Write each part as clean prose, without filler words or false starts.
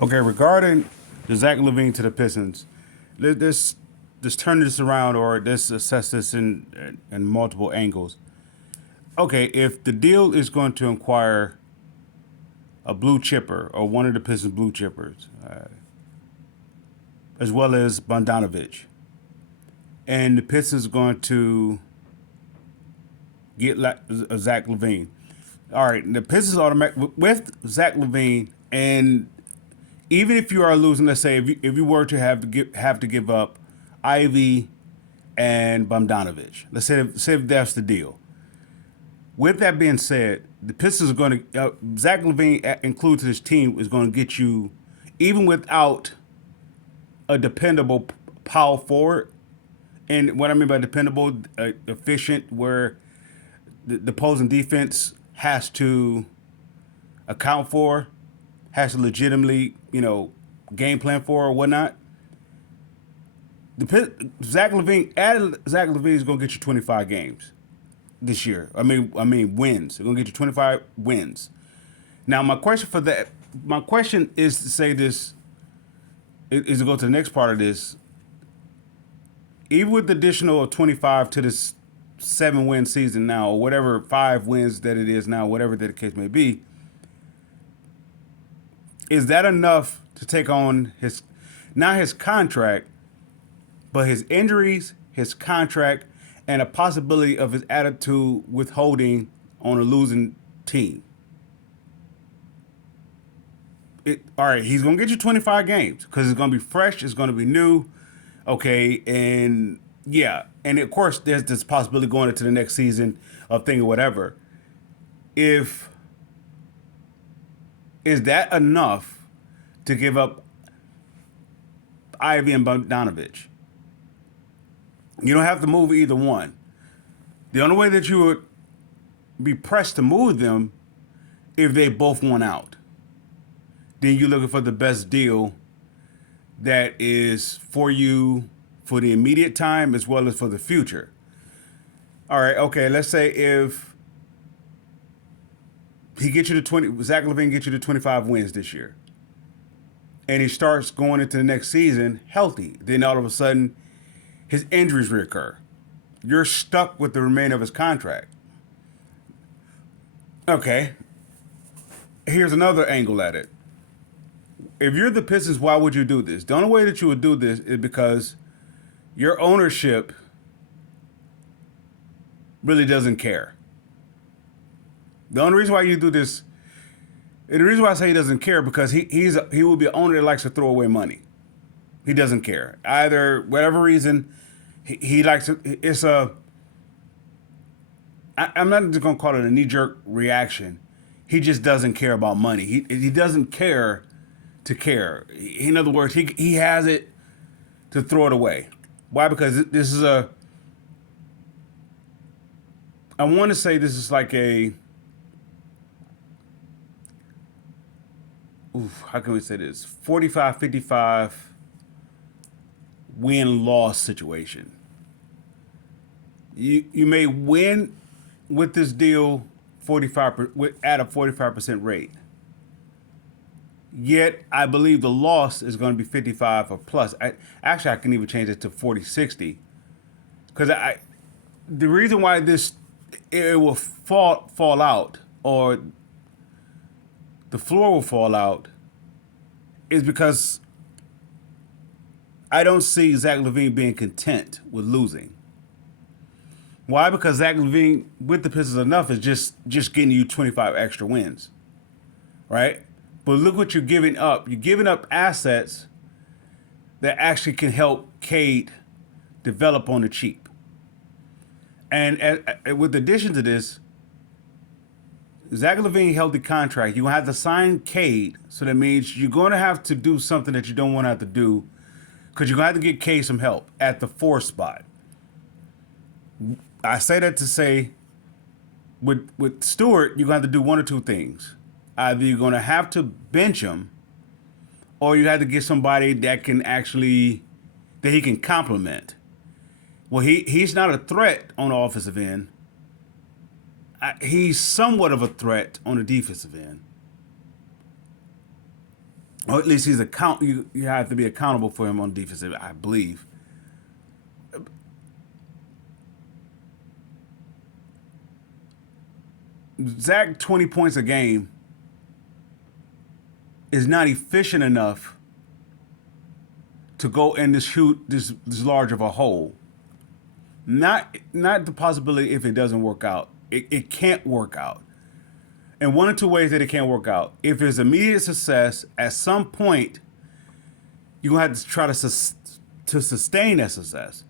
Okay, regarding the Zach Levine to the Pistons, let's turn this around, or let's assess this in multiple angles. Okay, if the deal is going to acquire a blue chipper or one of the Pistons blue chippers, as well as Bogdanovich, and the Pistons going to get Zach Levine. All right, the Pistons automatic with Zach Levine, and even if you are losing, let's say if you were to have to give up Ivy and Bogdanovich, say if that's the deal. With that being said, the Pistons are going to Zach Levine included to this team is going to get you, even without a dependable power forward. And what I mean by dependable, efficient, where the opposing defense has to account for, has to legitimately, game plan for or whatnot. Zach Levine is going to get you 25 games this year. I mean wins. They're going to get you 25 wins. Now my question is to say this is to go to the next part of this. Even with the additional 25 to this 7-win season now, or whatever 5 wins that it is now, whatever that the case may be, is that enough to take on not his contract, but his injuries, his contract, and a possibility of his attitude withholding on a losing team? All right, he's going to get you 25 games because it's going to be fresh, it's going to be new, okay, and yeah, and of course there's this possibility going into the next season of thing or whatever. If Is that enough to give up Ivy and Bogdanovich? You don't have to move either one. The only way that you would be pressed to move them if they both want out. Then you're looking for the best deal that is for you for the immediate time as well as for the future. All right, okay, let's say if he gets you to 20, Zach Levine gets you to 25 wins this year, and he starts going into the next season healthy. Then all of a sudden, his injuries reoccur. You're stuck with the remainder of his contract. Okay, here's another angle at it. If you're the Pistons, why would you do this? The only way that you would do this is because your ownership really doesn't care. The only reason why you do this, and the reason why I say he doesn't care, because he will be an owner that likes to throw away money. He doesn't care. Either whatever reason, he likes to. I'm not just gonna call it a knee-jerk reaction. He just doesn't care about money. He doesn't care to care. In other words, he has it to throw it away. Why? Because this is I want to say this is like how can we say this? 45-55 win-loss situation. You may win with this deal 45 at a 45% rate. Yet I believe the loss is going to be 55 or plus. I can even change it to 40-60, because the reason why it will fall out, or the floor will fall out, is because I don't see Zach Levine being content with losing. Why? Because Zach Levine with the Pistons enough is just getting you 25 extra wins, right? But look what you're giving up. You're giving up assets that actually can help Cade develop on the cheap. And with addition to this, Zach Levine held the contract. You're going to have to sign Cade, so that means you're going to have to do something that you don't want to have to do, because you're going to have to get Cade some help at the 4 spot. I say that to say, with Stewart, you're going to have to do one or two things. Either you're going to have to bench him, or you have to get somebody that he can complement. Well, he's not a threat on the offensive end. He's somewhat of a threat on the defensive end. or at least he's you have to be accountable for him on defensive, I believe. Zach 20 points a game is not efficient enough to go in this large of a hole. Not the possibility if it doesn't work out. It can't work out. And one or two ways that it can't work out. If it's immediate success, at some point, you're going to have to try to sustain that success.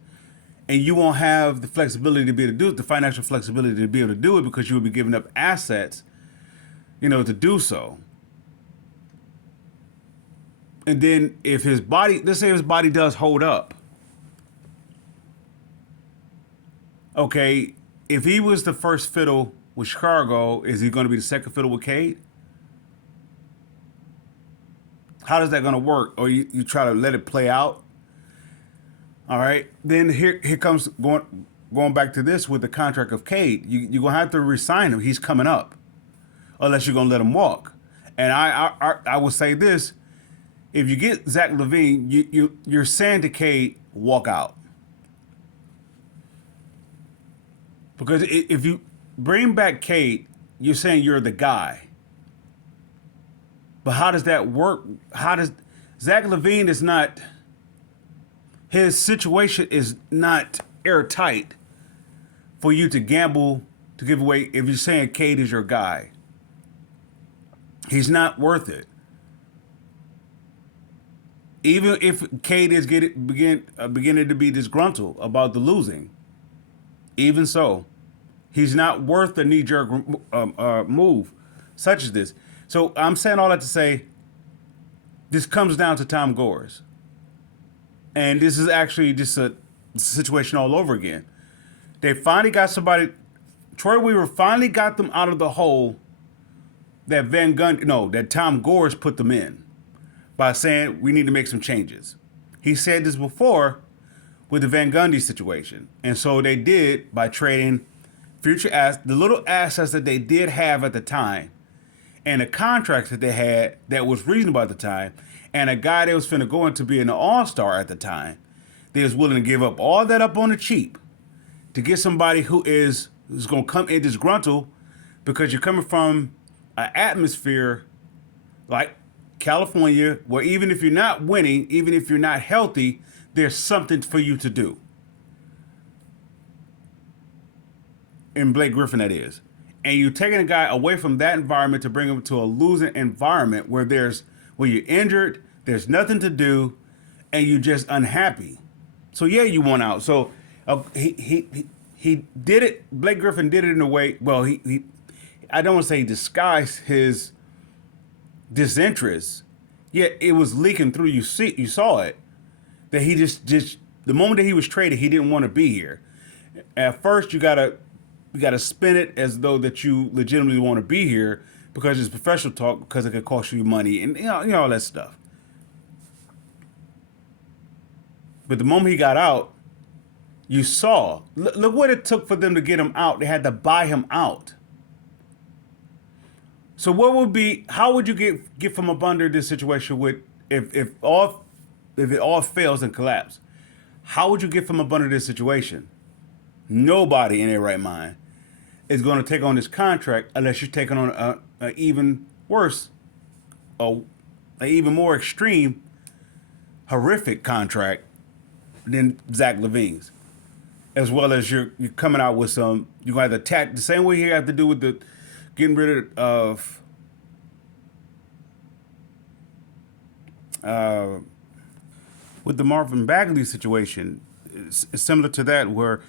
And you won't have the flexibility to be able to do it, the financial flexibility to be able to do it because you will be giving up assets, to do so. And then if his body, let's say his body does hold up. Okay, if he was the first fiddle with Chicago, is he going to be the second fiddle with Cade? How is that going to work? Or you try to let it play out? All right. Then here comes going back to this with the contract of Cade. You're going to have to re-sign him. He's coming up. Unless you're going to let him walk. And I will say this. If you get Zach Levine, you're saying to Cade, walk out. Because if you bring back Cade, you're saying you're the guy. But how does that work? Zach Levine is not, his situation is not airtight for you to gamble to give away if you're saying Cade is your guy. He's not worth it. Even if Cade is beginning to be disgruntled about the losing, even so, he's not worth the knee-jerk move such as this. So I'm saying all that to say, this comes down to Tom Gores. And this is actually just a situation all over again. They finally got somebody, Troy Weaver finally got them out of the hole that Tom Gores put them in by saying we need to make some changes. He said this before with the Van Gundy situation. And so they did by trading the little assets that they did have at the time and the contracts that they had that was reasonable at the time and a guy that was finna go into being an all-star at the time. They was willing to give up all that up on the cheap to get somebody who's going to come in disgruntled because you're coming from an atmosphere like California, where even if you're not winning, even if you're not healthy, there's something for you to do. In Blake Griffin, that is. And you're taking a guy away from that environment to bring him to a losing environment where you're injured, there's nothing to do, and you're just unhappy. So yeah, you won out. So he did it. Blake Griffin did it in a way. Well, I don't want to say he disguised his disinterest, yet it was leaking through. You saw it, that he just the moment that he was traded, he didn't want to be here. At first, you gotta spin it as though that you legitimately want to be here because it's professional talk, because it could cost you money and all that stuff. But the moment he got out, you saw. Look what it took for them to get him out. They had to buy him out. So how would you get from up under this situation with if it all fails and collapse? How would you get from up under this situation? Nobody in their right mind is going to take on this contract unless you're taking on an even worse, an even more extreme, horrific contract than Zach Levine's. As well as you're coming out with you're going to have to attack the same way you have to do with the getting rid of with the Marvin Bagley situation. It's similar to that, where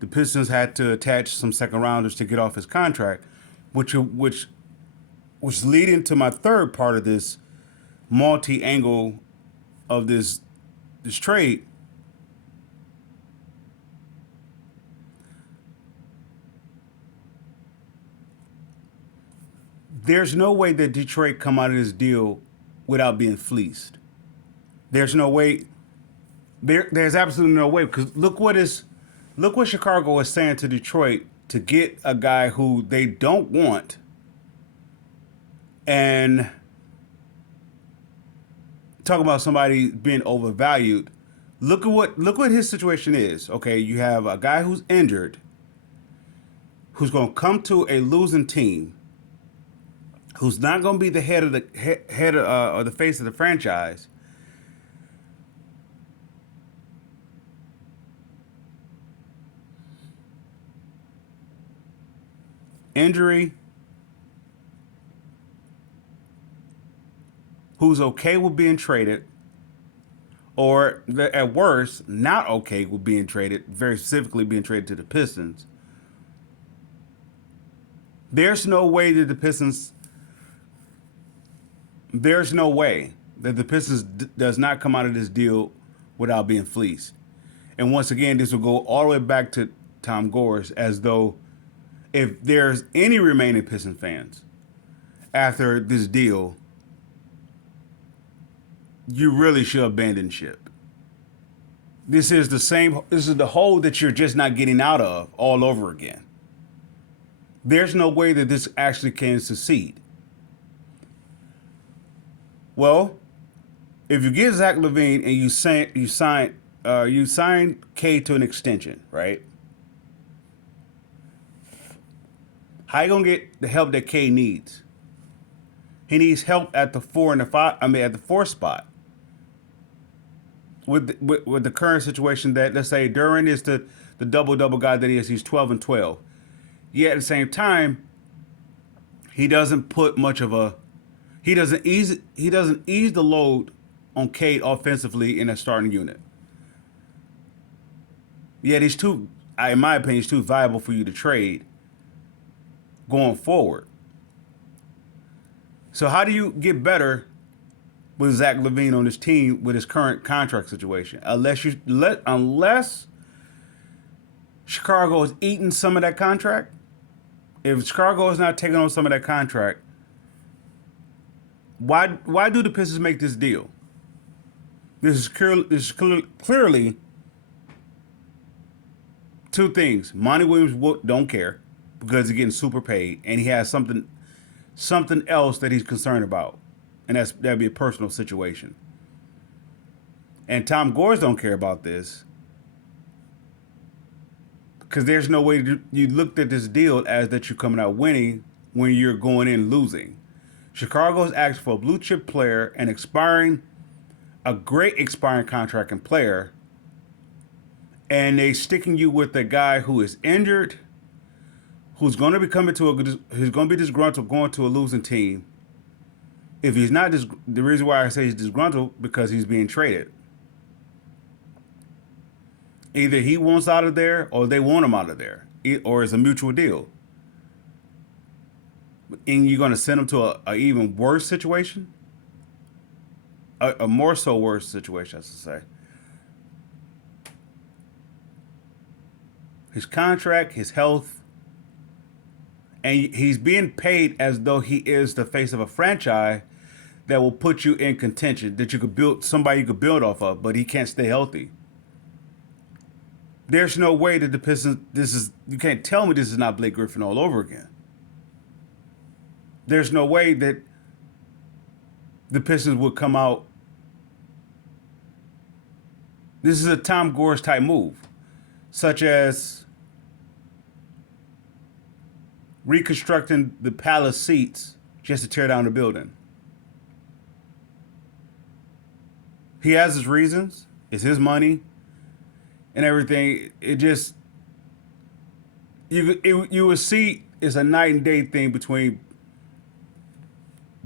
the Pistons had to attach some second rounders to get off his contract, which leading to my third part of this multi-angle of this trade. There's no way that Detroit come out of this deal without being fleeced. There's no way. There's absolutely no way, because look what Chicago is saying to Detroit to get a guy who they don't want, and talking about somebody being overvalued. Look what his situation is. Okay, you have a guy who's injured, who's going to come to a losing team, who's not going to be the head of the head or the face of the franchise. Injury, who's okay with being traded, or at worst, not okay with being traded, very specifically being traded to the Pistons. There's no way that the Pistons, there's no way that the Pistons does not come out of this deal without being fleeced. And once again, this will go all the way back to Tom Gores, as though if there's any remaining Pistons fans after this deal, you really should abandon ship. This is the same. This is the hole that you're just not getting out of all over again. There's no way that this actually can succeed. Well, if you get Zach Levine and you sign K to an extension, right? How you gonna get the help that K needs? He needs help at the 4 and the 5. I mean, at the 4 spot. With the current situation that, let's say Duran is the double guy that he is. He's 12 and 12. Yet at the same time, he doesn't put much of a he doesn't ease the load on Cade offensively in a starting unit. Yet he's too, in my opinion, he's too valuable for you to trade going forward. So how do you get better with Zach Levine on his team with his current contract situation? Unless Chicago is eating some of that contract. If Chicago is not taking on some of that contract, why do the Pistons make this deal? This is clearly two things. Monty Williams don't care because he's getting super paid, and he has something else that he's concerned about, and that'd be a personal situation. And Tom Gores don't care about this because there's no way you looked at this deal as that you're coming out winning when you're going in losing. Chicago's asked for a blue chip player and a great expiring contract and player, and they sticking you with a guy who is injured, who's going to be who's going to be disgruntled going to a losing team. If he's not, the reason why I say he's disgruntled because he's being traded. Either he wants out of there or they want him out of there, or it's a mutual deal. And you're going to send him to a even worse situation, a more so worse situation, I should say. His contract, his health, and he's being paid as though he is the face of a franchise that will put you in contention, that somebody you could build off of, but he can't stay healthy. There's no way that the Pistons, you can't tell me this is not Blake Griffin all over again. There's no way that the Pistons would come out. This is a Tom Gores type move, such as reconstructing the palace seats just to tear down the building. He has his reasons. It's his money and everything. It just you would see it's a night and day thing between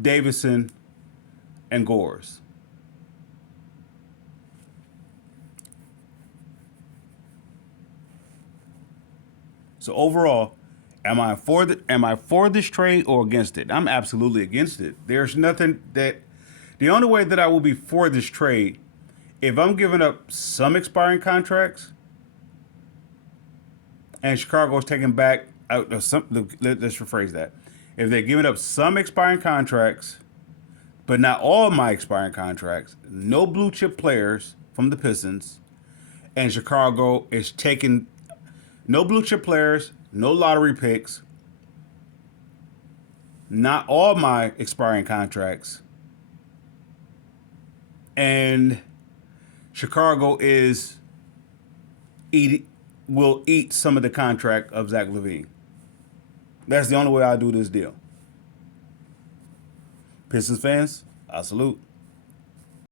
Davidson and Gores. So overall, am I for this trade or against it? I'm absolutely against it. There's nothing that the only way that I will be for this trade, if I'm giving up some expiring contracts and Chicago's taking back let's rephrase that. If they're giving up some expiring contracts, but not all my expiring contracts, no blue chip players from the Pistons, and Chicago is taking no blue chip players, no lottery picks, not all my expiring contracts, and Chicago will eat some of the contract of Zach Levine. That's the only way I do this deal. Pistons fans, I salute.